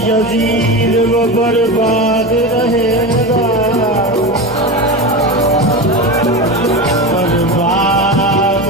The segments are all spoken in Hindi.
यजीद वो बर्बाद रहेगा, बर्बाद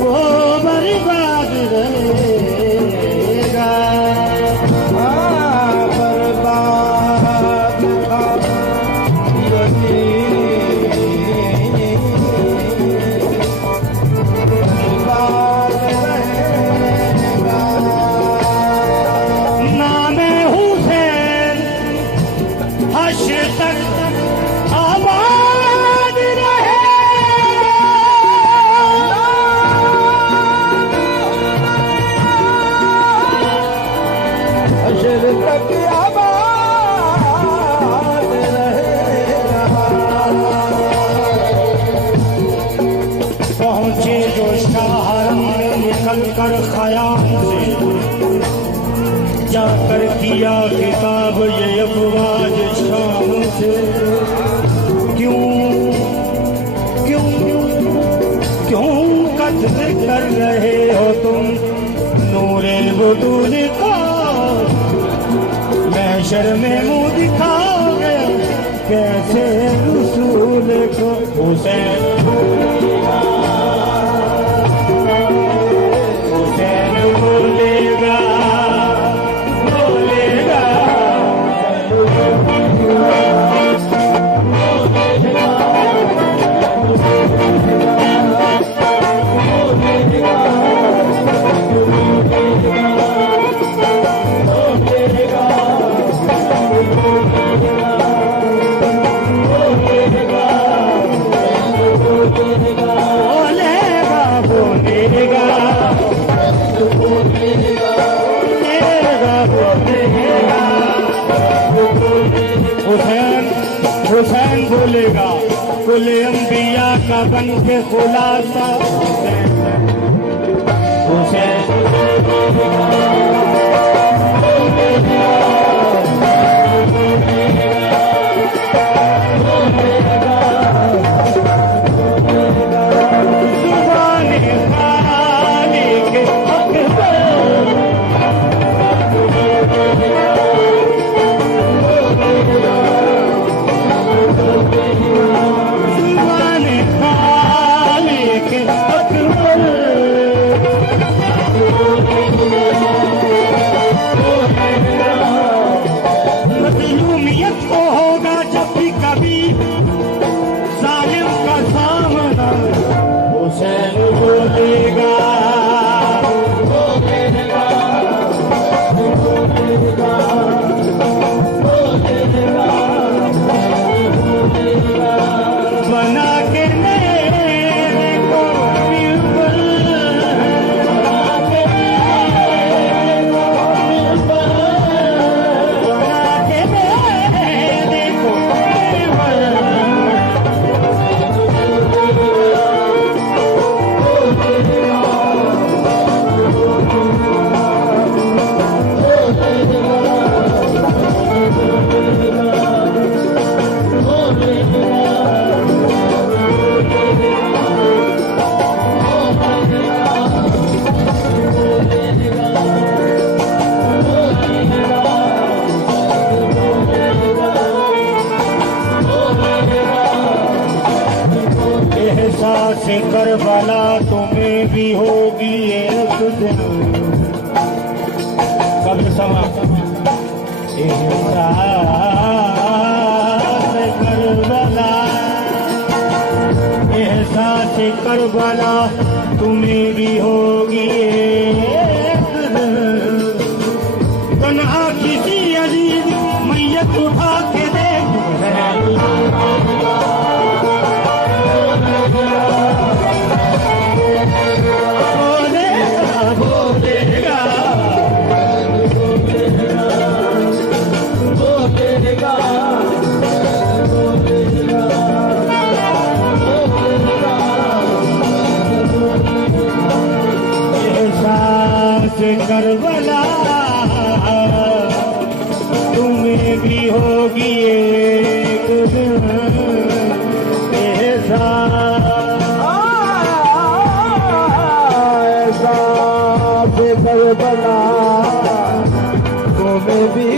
वो बर्बाद रहेगा, बर्बाद पहुंचे जो शाहरम में निकल कर खयाम से, जाकर किया किताब ये अफवाज शाम से। क्यों क्यों क्यों कत्ल कर रहे हो तुम नूरे वजूद को, महशर में मुंह दिखाओगे कैसे रसूल को। हुसैन बोलेगा बोलेगा हुसैन बोलेगा, कुल अंबिया का बन के खुलासा। हुसैन से करबला तुम्हें भी होगी एक दिन। कभी समा करबला, एहसास करबला तुम्हें भी होगी एक दिन। तन्हा किसी अजीज मैयत उठा के देख करबला तुम्हें भी होगी एक दिन। करबला तुम्हें भी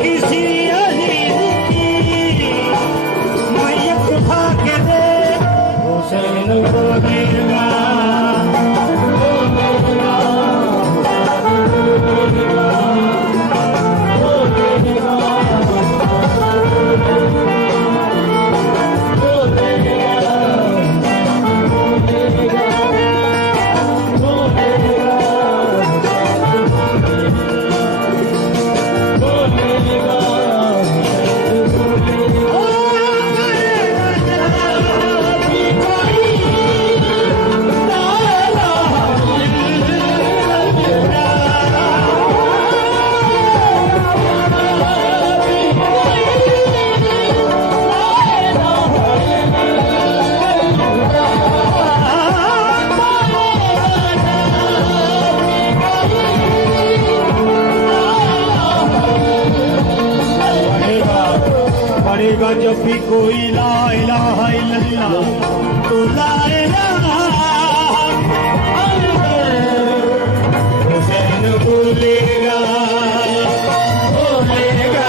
किसी अजीज की मैयत उठा के दे हुसैन को देगा। जब भी कोई ला इलाहा इल्लल्लाह तो ला इलाहा हुसैन बोलेगा बोलेगा।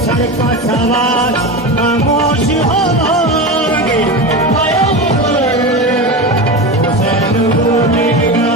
सर का सवाल खामोश होंगे हुसैन बोलेगा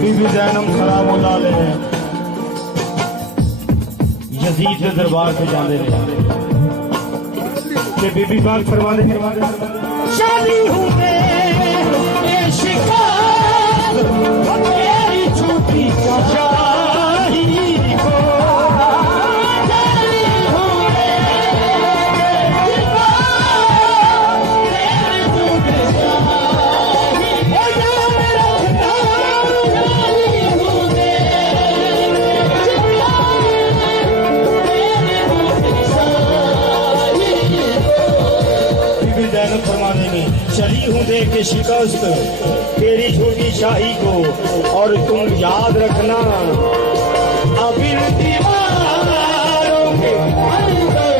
बीबी ज़ैनब सलामुल्लाह अलैहा यजीद के दरबार से जाने रहे कि बीबी पाक फरमाने शादी हुए शिकार मेरी छूटी शाही को फरमाने में चली हूँ दे के शिकस्त तेरी झूठी शाही को। और तुम याद रखना अब इन दीवारों के अंदर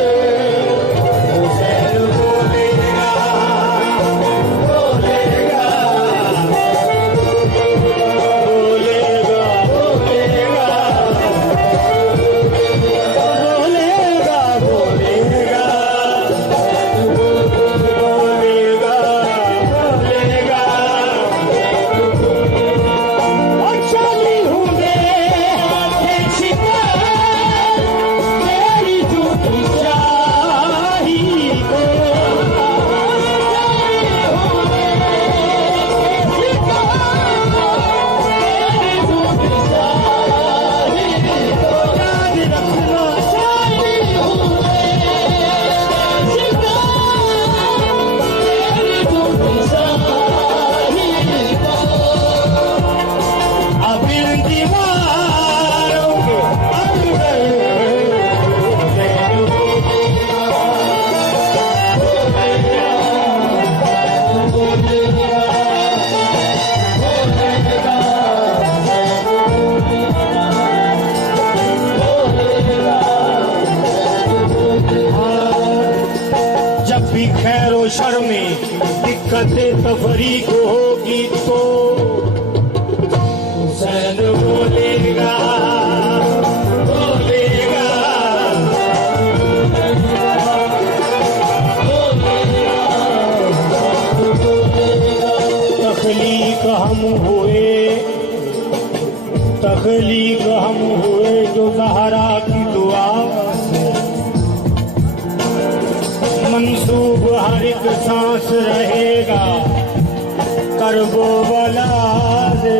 हुसैन बोलेगा बोलेगा बोलेगा बोलेगा बोलेगा बोलेगा। इन दीवारों के अंदर जब भी खैरो शर में दिक्कतें तफरीक होगी तो हुसैन बोलेगा बोलेगा तखलीक हम हुए जो ज़हरा की दुआ मंसूब हर एक सांस रहेगा करबो बला दे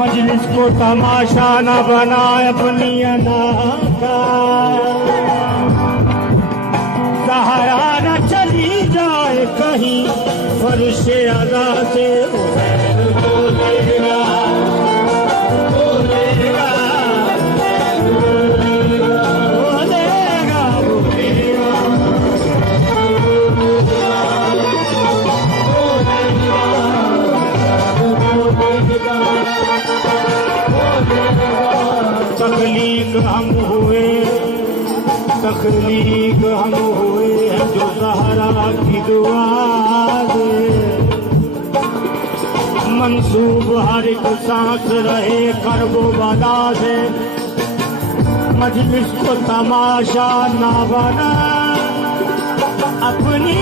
मजलिस को तमाशा न बनाए अपनी अना का सहारा न चली जाए कहीं फर्शे अदा से हुसैन बोलेगा बोलेगा तखलीक हम हुए हैं जो ज़हरा की दुआ दे मंसूब हर एक सांस रहे करबो बला से मजलिस को तमाशा ना बना अपनी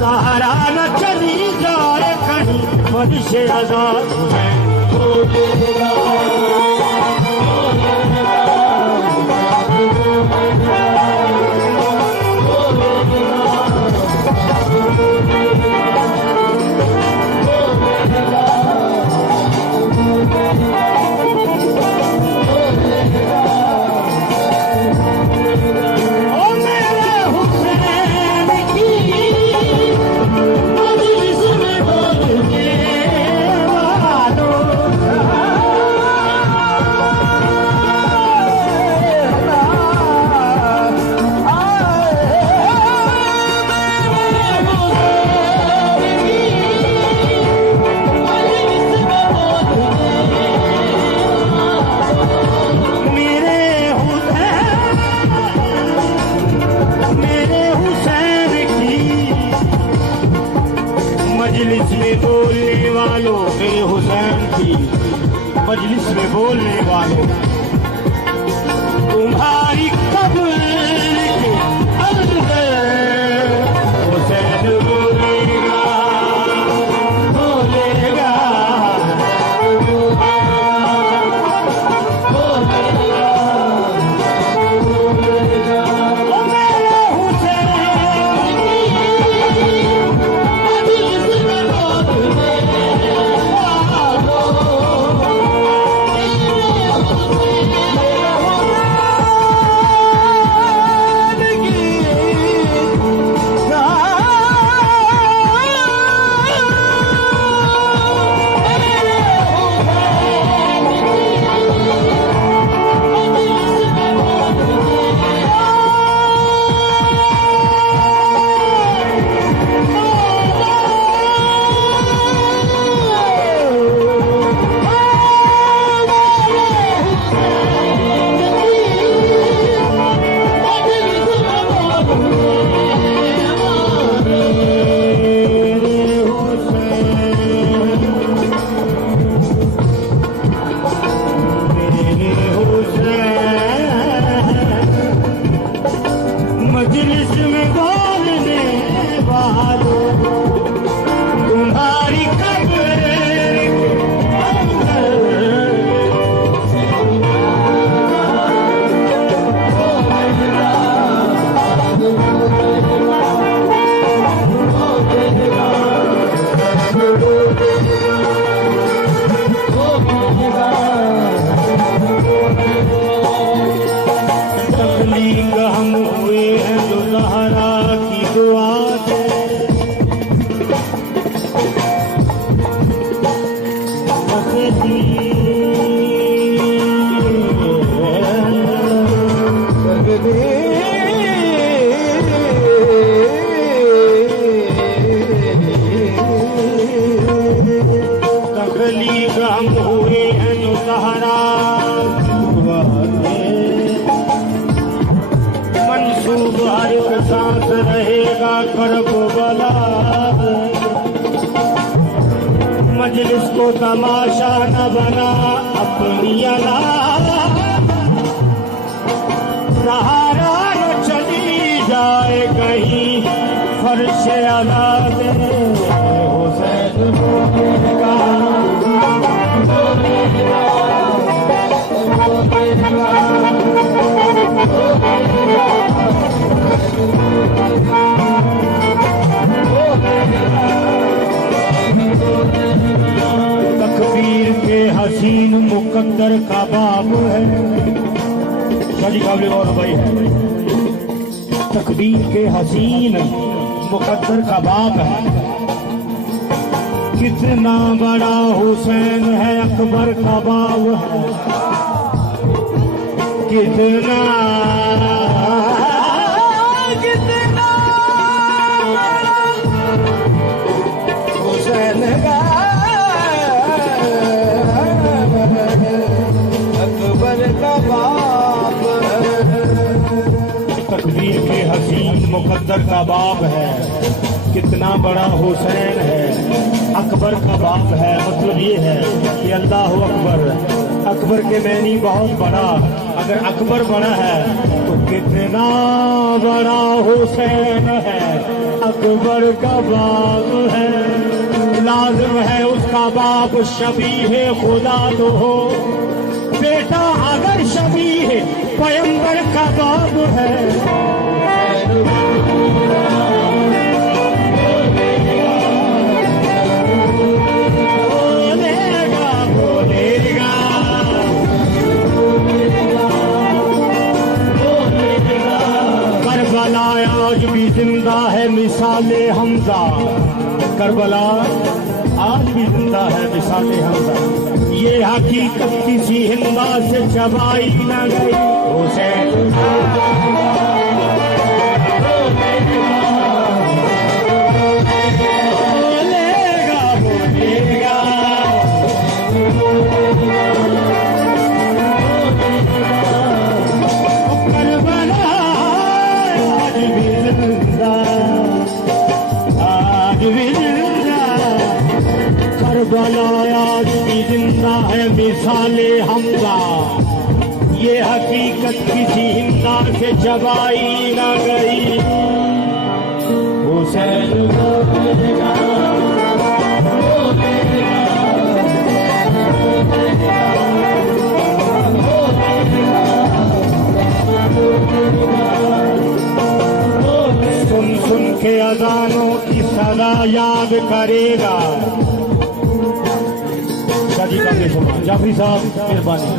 सहारा न चली जाए कहीं फर्शे आजाद में मजलिस में बोलने वालों मेरे हुसैन की मजलिस में बोलने वालों तुम्हारी कब्र के अंदर हुसैन बोलेगा बोलेगा को बला मजलिस को तमाशा न बना अपनी अला सहारा न चली जाए कहीं फर्श अला दे हुसैन बोलेगा तकबीर के हसीन मुकद्दर का बाब है शादी काबिल और भाई है तकबीर के हसीन मुकद्दर का बाब है कितना बड़ा हुसैन है अकबर का बाब है कितना हुसैन का अकबर का बाप तकदीर के हसीन मुकद्दर का बाप है कितना बड़ा हुसैन है अकबर का बाप है मतलब ये है कि अल्लाह अकबर अकबर के मैनी बहुत बड़ा अगर अकबर बड़ा है तो कितना बड़ा हुसैन है अकबर का बाप है लाजिम है उसका बाप शबीह खुदा तो हो बेटा अगर शबीह पैगंबर का बाप है करबला आज भी जिंदा है मिसाले हमजा करबला आज भी जिंदा है मिसाले हमजा ये हकीकत किसी हिंदा से चबाई न गई हुसैन बोलेगा बोलेगा करबला आज भी जिंदा आज भी जिंदा करबला आज भी जिंदा है मिसाले हमजा ये हकीकत किसी हिंदा से चबाई न गई हुसैन बोलेगा सुन सुन के अजानों की सदा याद करेगा शादी करने सुना जाफरी साहब मेहरबानी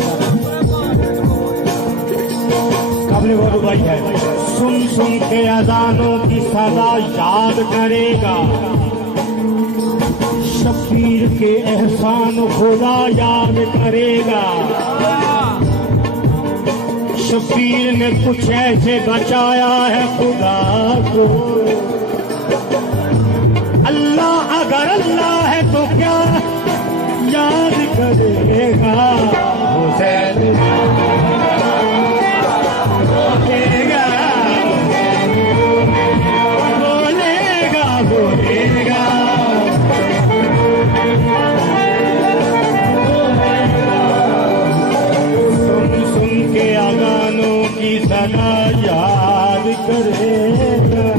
काबिल गौरव भाई है सुन सुन के अजानों की सदा याद करेगा शबीर के एहसान खुदा याद करेगा शबीर ने कुछ ऐसे बचाया है खुदा को अल्लाह अगर अल्लाह है तो क्या याद करेगा हुसैन बोलेगा बोलेगा बोलेगा सुन सुन के अगानों की सदा याद करेगा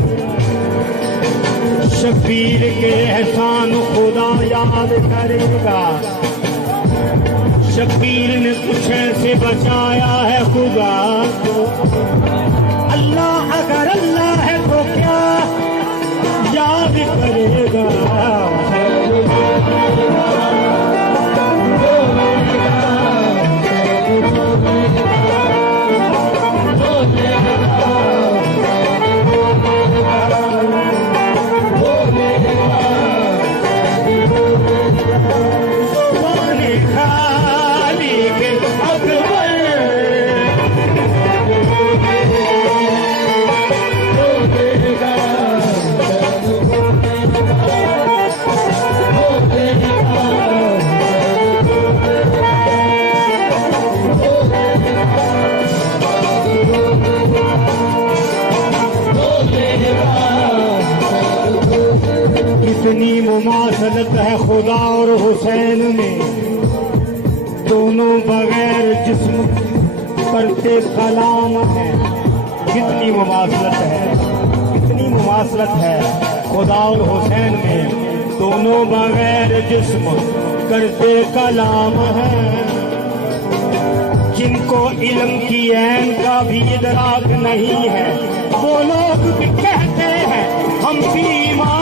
शबीर के एहसान खुदा याद करेगा शबीर ने कुछ ऐसे बचाया है खुदा को अल्लाह अगर अल्लाह है तो क्या याद करेगा कितनी मुमासलत है खुदा और हुसैन में, दोनों बगैर जिस्म करते कलाम है। कितनी मुमासलत है, कितनी मुमासलत है खुदा और हुसैन में, दोनों बगैर जिस्म करते कलाम है। जिनको इल्म की ऐन का भी इदराक नहीं है, वो लोग भी कहते हैं हम भी ईमान